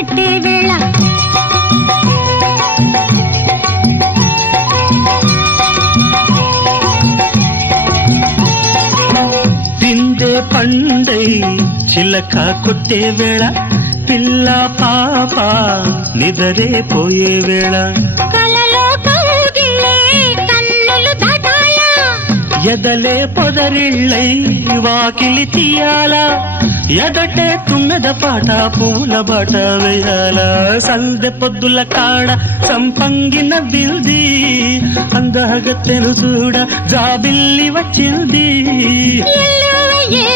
కట్టే వేళ పిందే పండై చిలక కొట్టే వేళ పిల్ల పాప నిదరే పోయే వేళ కలలో కౌగిలే కన్నులు దాటాయా ఎదలే పొదరిళ్ళై వాకిలి తీయాలా ఎదటే తున్నద పాట పూల బాట వేయాల సందె పొద్దుల కాడ సంపంగిన బిల్ది అందగత్తెను చూడ జాబిల్లి వచ్చింది ఎల్లువయ్యే